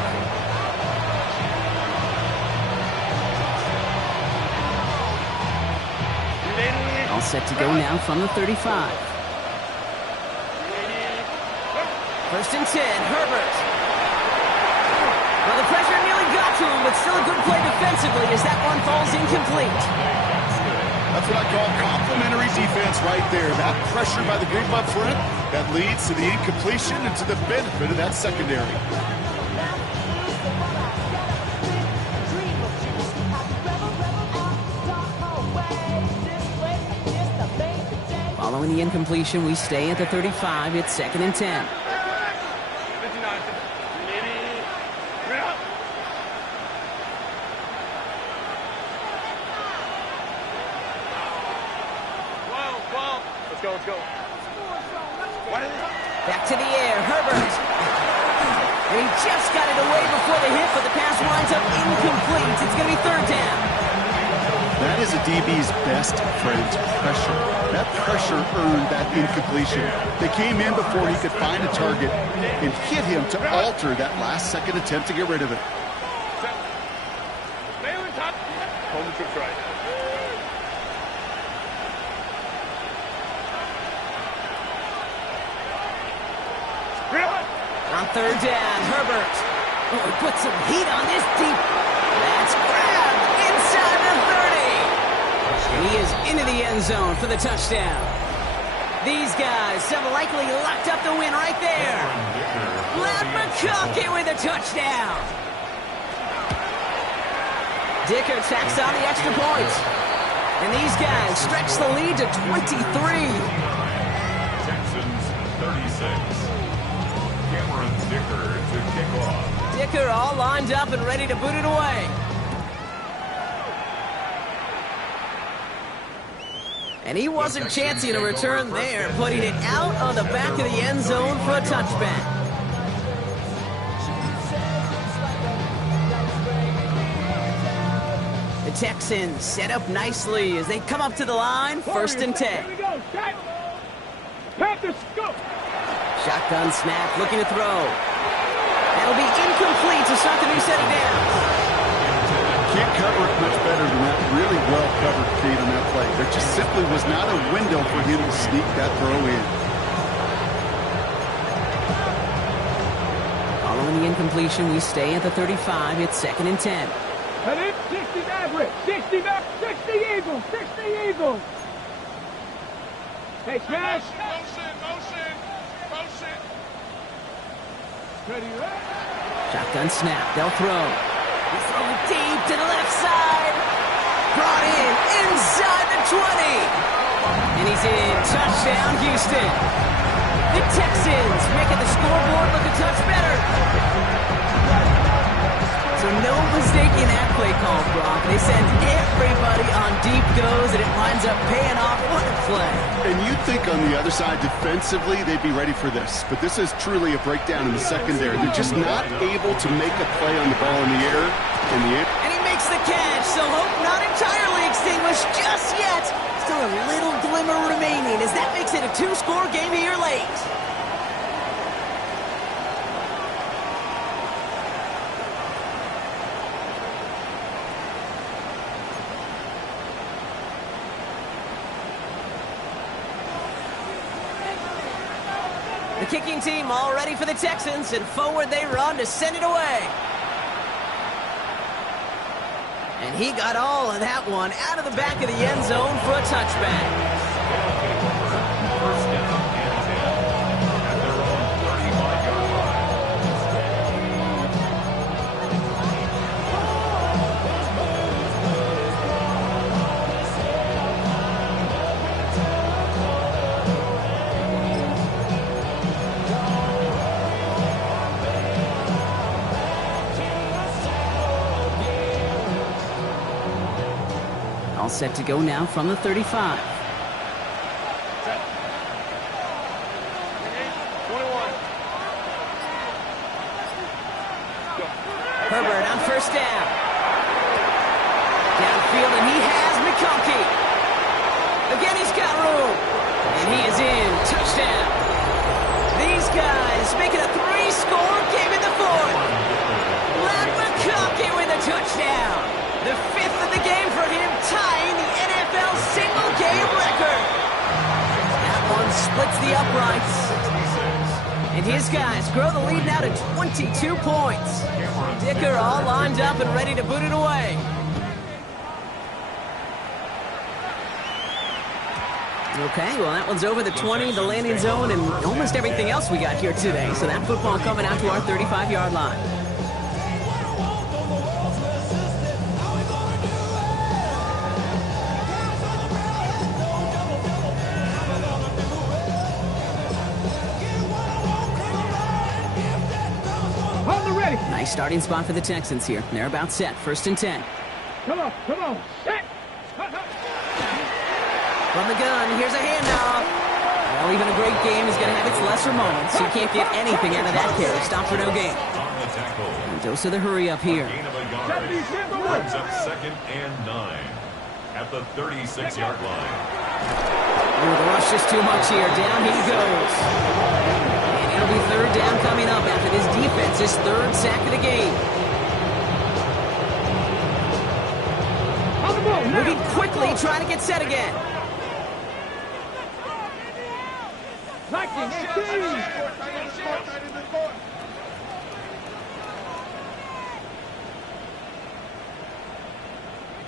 All set to go now from the 35. First and 10, Herbert. Well, the pressure nearly got to him, but still a good play defensively as that one falls incomplete. That's what I call complimentary defense right there. That pressure by the group up front, that leads to the incompletion and to the benefit of that secondary. Following the incompletion, we stay at the 35. It's 2nd and 10. Let's go. Back to the air, Herbert. And he just got it away before the hit, but the pass winds up incomplete. It's going to be 3rd down. That is a DB's best friend, pressure. That pressure earned that incompletion. They came in before he could find a target and hit him to alter that last-second attempt to get rid of it. Hold the trips right. On 3rd down, Herbert. Oh, he put some heat on this deep. That's grabbed inside the 30. And he is into the end zone for the touchdown. These guys have likely locked up the win right there. Glad McConkey with a touchdown. Dicker tacks on the extra point. And these guys stretch the lead to 23. Texans 36. Dicker to kick off. Dicker all lined up and ready to boot it away. And he wasn't chancing a return there, putting it out on the back of the end zone for a touchback. The Texans set up nicely as they come up to the line, 1st and 10. Here we go. Panthers, go. Shotgun snap, looking to throw. That'll be incomplete to start the new set of downs. Can't cover it much better than that. Really well covered, Kate, on that play. There just simply was not a window for him to sneak that throw in. Following the incompletion, we stay at the 35. It's 2nd and 10. And it's 60 Maverick, 60 Maverick, 60 Eagles, 60 Eagles. Hey, smash. Motion. Ready, Shotgun snap, they'll throw. He's throwing deep to the left side. Brought in inside the 20. And he's in. Touchdown, Houston. The Texans making the scoreboard look a touch better. So no mistaking that play call, Brock. They send everybody on deep goes, and it winds up paying off. What a play. And you'd think on the other side, defensively, they'd be ready for this. But this is truly a breakdown in the secondary. They're just not able to make a play on the ball in the air. And he makes the catch, so hope not entirely extinguished just yet. Still a little glimmer remaining as that makes it a 2-score game here late. The kicking team all ready for the Texans, and forward they run to send it away. And he got all of that one out of the back of the end zone for a touchback. First down and 10 at their own 35-yard line. All set to go now from the 35. Herbert on first down. Downfield, and he has McConkey. Again, he's got room. And he is in. Touchdown. These guys making a 3-score game in the fourth. Matt McConkey with a touchdown. The 5th of the game for him, tying the NFL single-game record. That one splits the uprights. And his guys grow the lead now to 22 points. Dicker all lined up and ready to boot it away. Okay, well, that one's over the 20, the landing zone, and almost everything else we got here today. So that football coming out to our 35-yard line. Nice starting spot for the Texans here. They're about set. 1st and 10. Come on, set. From the gun, here's a handoff. Well, even a great game is going to have its lesser moments. You can't get anything out of that carry. Stop for no gain. And dose of the hurry up here. Gain of a yard. Brings up 2nd and 9 at the 36-yard line. Ooh, the rush is too much here. Down he goes. It'll be 3rd down coming up after this defense's 3rd sack of the game. Moving quickly, trying to get set again.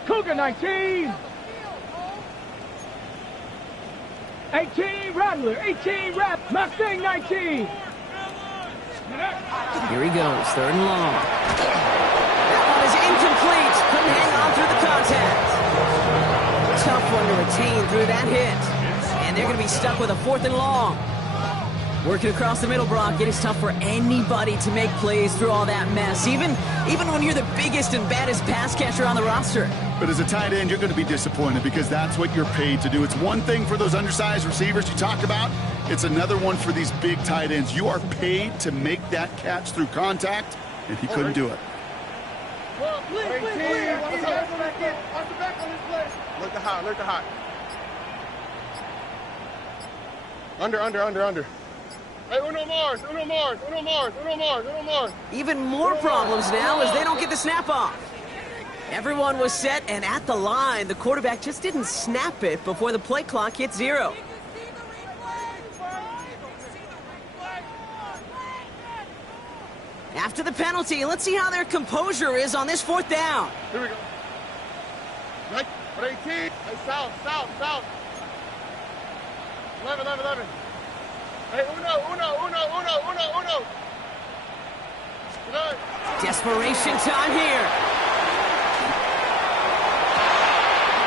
Cougar 19. 18 Rattler, 18 Rattler, Mustang 19. Here he goes, 3rd and long. That one is incomplete. Couldn't hang on through the contact. Tough one to retain through that hit. And they're going to be stuck with a 4th and long. Working across the middle, Brock. It is tough for anybody to make plays through all that mess, even when you're the biggest and baddest pass catcher on the roster. But as a tight end, you're going to be disappointed because that's what you're paid to do. It's one thing for those undersized receivers you talk about. It's another one for these big tight ends. You are paid to make that catch through contact, and he couldn't do it. Look the hot. Under. Hey, uno Mars. Even more problems now as they don't get the snap off. Everyone was set and at the line. The quarterback just didn't snap it before the play clock hit 0. After the penalty, let's see how their composure is on this 4th down. Here we go. Right, 18. Hey, south. 11. Hey, uno. Desperation time here.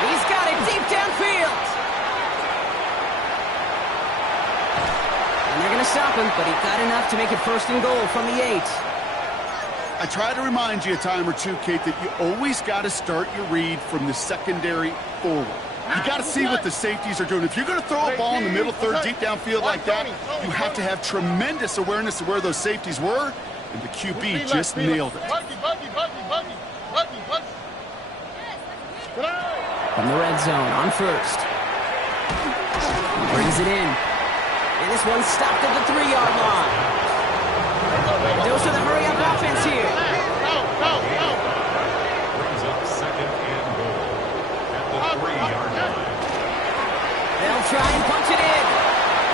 He's got it deep downfield. And they're going to stop him, but he got enough to make it 1st and goal from the 8. I try to remind you a time or two, Kate, that you always got to start your read from the secondary forward. You got to see what the safeties are doing. If you're going to throw a ball in the middle third deep downfield like that, you have to have tremendous awareness of where those safeties were, and the QB just nailed it. From the red zone on first. He brings it in. And this one's stopped at the 3-yard line. Those are the hurry-up offense here. Brings up 2nd and goal at the 3-yard line. They'll try and punch it in.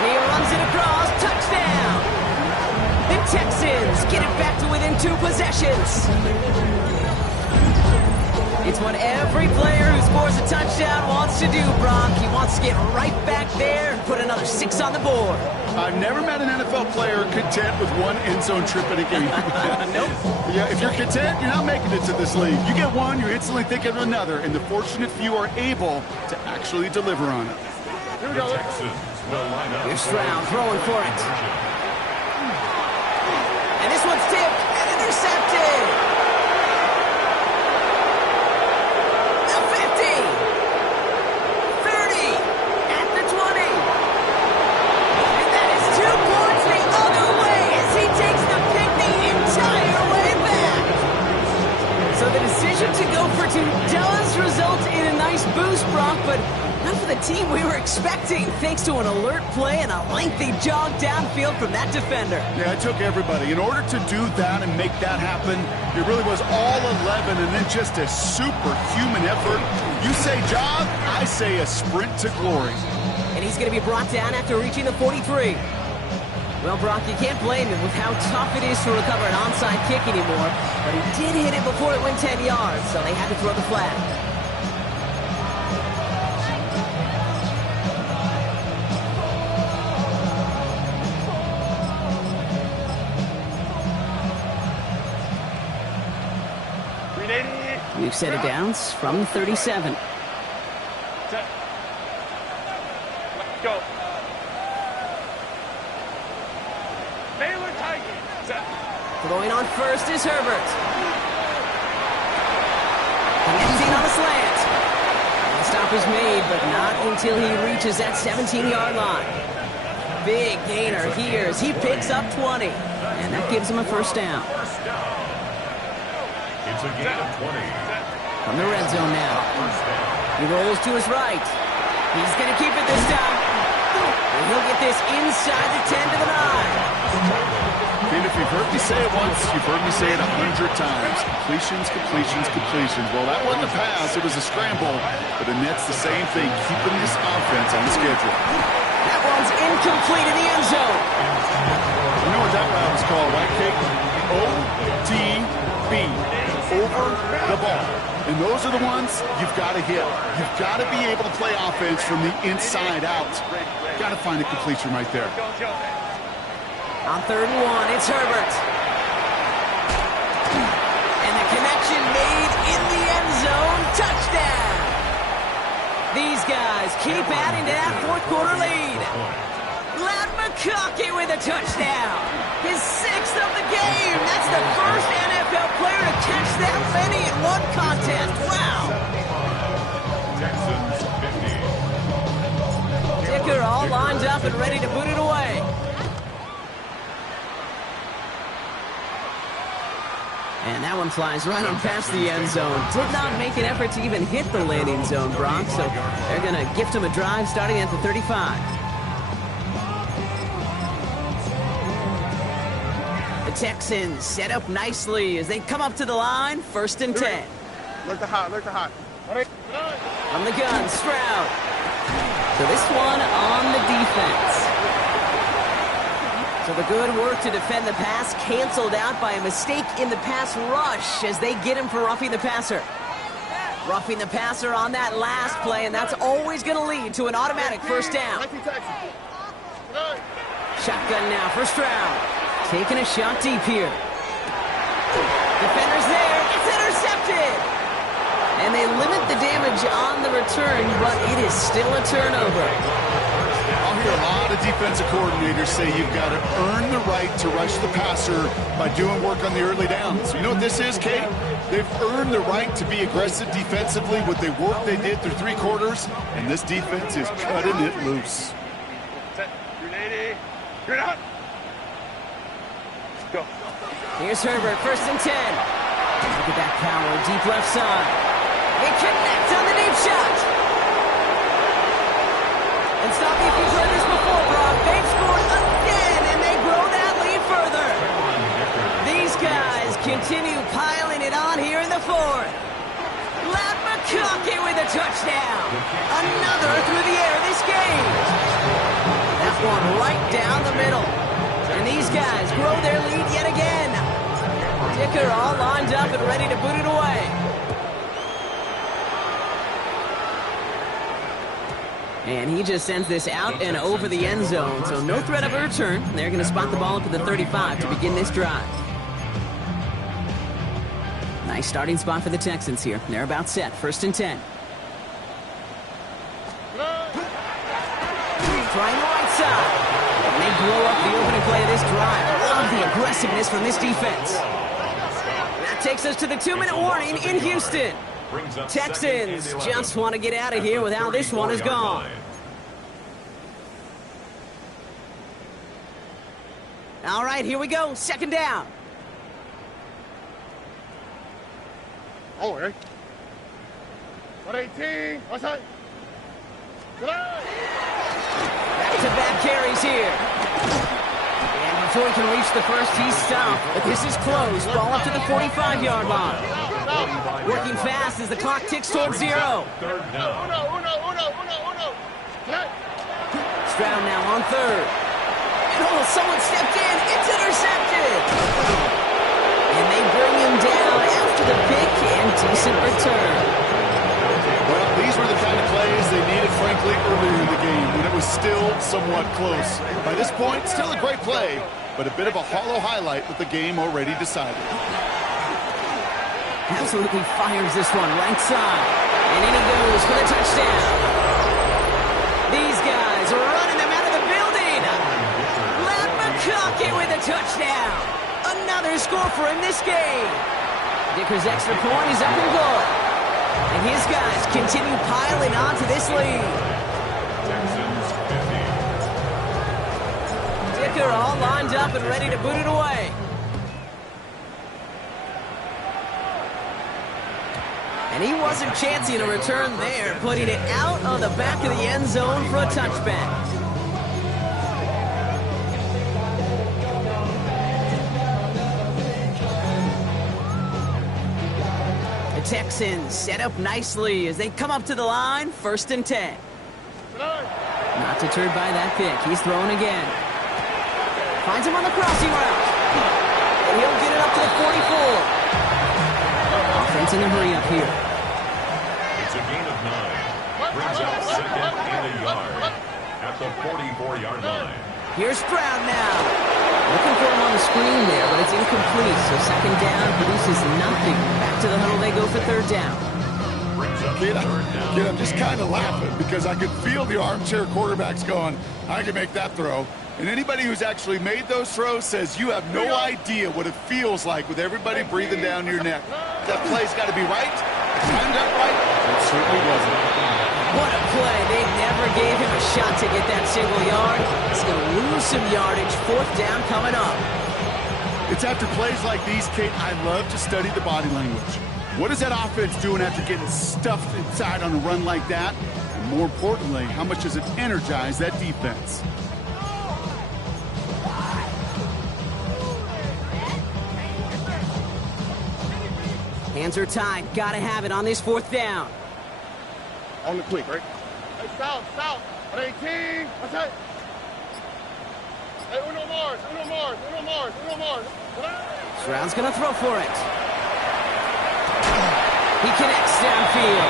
He runs it across. Touchdown. Texans get it back to within 2 possessions. It's what every player who scores a touchdown wants to do, Brock. He wants to get right back there and put another 6 on the board. I've never met an NFL player content with one end zone trip in a game. Nope. Yeah, if you're content, you're not making it to this league. You get one, you instantly think of another, and the fortunate few are able to actually deliver on it. The Texans will line up. Here's Stroud throwing for it. And this one's tipped and intercepted. The 50. 30. At the 20. And that is 2 points the other way as he takes the pick the entire way back. So the decision to go for 2 does result in a nice boost, Brock, but not for the team we were expecting, thanks to an alert play and a lengthy jog downfield from that defender. Yeah, it took everybody. In order to do that and make that happen, it really was all 11 and then just a superhuman effort. You say jog, I say a sprint to glory. And he's going to be brought down after reaching the 43. Well, Brock, you can't blame him with how tough it is to recover an onside kick anymore, but he did hit it before it went 10 yards, so they had to throw the flag. We've set it downs from 37. Set. Go. Baylor Tigers. Set. Throwing on first is Herbert. Connecting on the slant. The stop is made, but not until he reaches that 17-yard line. Big gainer here as he picks up 20. And that gives him a first down. It's a gain of 20. From the red zone now. He rolls to his right. He's going to keep it this time. And he'll get this inside the 10 to the 9. And if you've heard me say it once, you've heard me say it 100 times. Completions, completions, completions. Well, that wasn't a pass. It was a scramble. But the Nets the same thing, keeping this offense on the schedule. That one's incomplete in the end zone. You know what that route was called, right, Kate? OTB. Over the ball. And those are the ones you've got to hit. You've got to be able to play offense from the inside out. Got to find a completion right there. On 3rd and 1, it's Herbert. And the connection made in the end zone. Touchdown. These guys keep adding to that 4th quarter lead. Glad McConkey with a touchdown. His 6th of the game. That's the first NFL player to catch that many in one contest. Wow. Texans 50. Dicker all lined up and ready to put it away. And that one flies right on past the end zone. Did not make an effort to even hit the landing zone, Brock, so they're going to gift him a drive starting at the 35. The Texans set up nicely as they come up to the line, 1st and 10. Look the hot, look the hot. From the gun, Stroud. So this one on the defense. So the good work to defend the pass canceled out by a mistake in the pass rush as they get him for roughing the passer. Roughing the passer on that last play, and that's always going to lead to an automatic first down. Shotgun now for Stroud. Taking a shot deep here. Defender's there. It's intercepted. And they limit the damage on the return, but it is still a turnover. I'll hear a lot of defensive coordinators say you've got to earn the right to rush the passer by doing work on the early downs. You know what this is, Kate? They've earned the right to be aggressive defensively with the work they did through 3 quarters, and this defense is cutting it loose. Set. Grenade. Grenade. Go. Here's Herbert, 1st and 10. Look at that power, deep left side. They connect on the deep shot. And stop me if you've heard this before, Brock. They've scored again, and they grow that lead further. These guys continue piling it on here in the 4th. Glad McConkey with a touchdown. Another through the air this game. That one right down the middle. And the these guys grow their lead yet again. Dicker all lined up and ready to boot it away. And he just sends this out and over the end zone, so no threat of a return. They're going to spot the ball up at the 35 to begin this drive. Nice starting spot for the Texans here. They're about set, 1st and 10. Trying the right side. And they blow up the opening play of this drive. Love the aggressiveness from this defense. That takes us to the 2-minute warning in Houston. Texans just want to get out of here with how this one is gone. All right, here we go. 2nd down. Oh, okay. 118. What's that? Back-to-back carries here. And before he can reach the first, he's stopped. But this is close. Ball up to the 45-yard line. Working fast as the clock ticks towards 0. Stroud now on 3rd. And oh, someone stepped in. It's intercepted. And they bring him down after the pick and decent return. Well, these were the kind of plays they needed, frankly, earlier in the game when it was still somewhat close. By this point, still a great play, but a bit of a hollow highlight with the game already decided. Absolutely fires this one right side. And in he goes for the touchdown. These guys are running them out of the building. Matt McConkey with a touchdown. Another score for him this game. Dicker's extra point is up and good. And his guys continue piling on to this lead. Texans 50. Dicker all lined up and ready to boot it away. And he wasn't chancing a return there, putting it out on the back of the end zone for a touchback. The Texans set up nicely as they come up to the line, 1st and 10. Not deterred by that pick. He's throwing again. Finds him on the crossing route. And he'll get it up to the 44. Offense in a hurry up here. It's a gain of 9. Brings up 2nd and a yard at the 44-yard line. Here's Stroud now. Looking for him on the screen there, but it's incomplete. So 2nd down produces nothing. Back to the huddle they go for 3rd down. I'm just kind of laughing because I could feel the armchair quarterbacks going, I can make that throw. And anybody who's actually made those throws says you have no idea what it feels like with everybody breathing down your neck. That play's got to be right. Timed up right. It certainly wasn't. What a play. They never gave him a shot to get that single yard. He's going to lose some yardage. 4th down coming up. It's after plays like these, Kate, I love to study the body language. What is that offense doing after getting stuffed inside on a run like that? And more importantly, how much does it energize that defense? Hands are tied. Got to have it on this 4th down. On the quick, right? Hey, south. 118. What's that? Hey, Uno Mars. Stroud's going to throw for it. He connects downfield.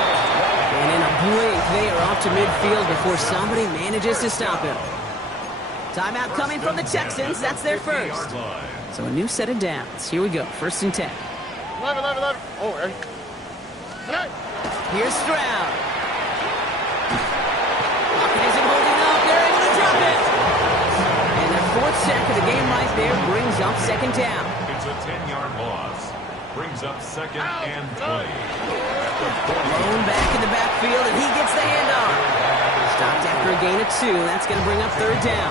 And in a blink, they are off to midfield before somebody manages to stop him. Timeout coming from the Texans. That's their first. So a new set of downs. Here we go. 1st and 10. 11. Oh, ready? Here's Stroud. Pocket isn't holding up. They're able to drop it. And their 4th sack of the game right there brings up 2nd down. It's a 10-yard loss. Brings up 2nd and 20. Thrown back in the backfield, and he gets the handoff. Stopped after a gain of 2. That's going to bring up 3rd down.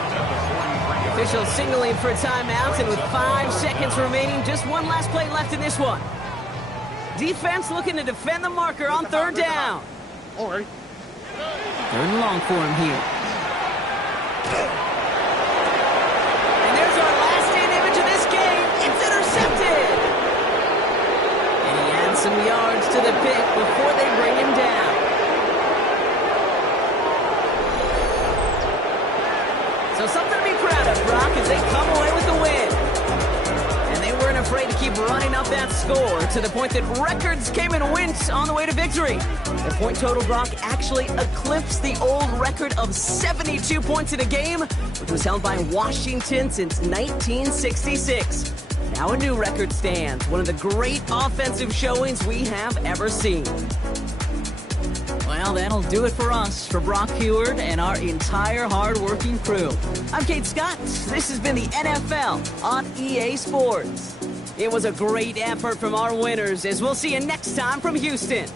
Officials signaling for a timeout, and with 5 seconds remaining, just one last play left in this one. Defense looking to defend the marker on 3rd down. Oh, ready? 3rd and long for him here. And there's our last-stand image of this game. It's intercepted. And he adds some yards to the pick before they bring him down. So something to be proud of, Brock, as they come away with the win. keep running up that score to the point that records came and went on the way to victory. The point total, Brock, actually eclipsed the old record of 72 points in a game, which was held by Washington since 1966. Now a new record stands, one of the great offensive showings we have ever seen. Well, that'll do it for us, for Brock Heward and our entire hard-working crew. I'm Kate Scott. This has been the NFL on EA Sports. It was a great effort from our winners, as we'll see you next time from Houston.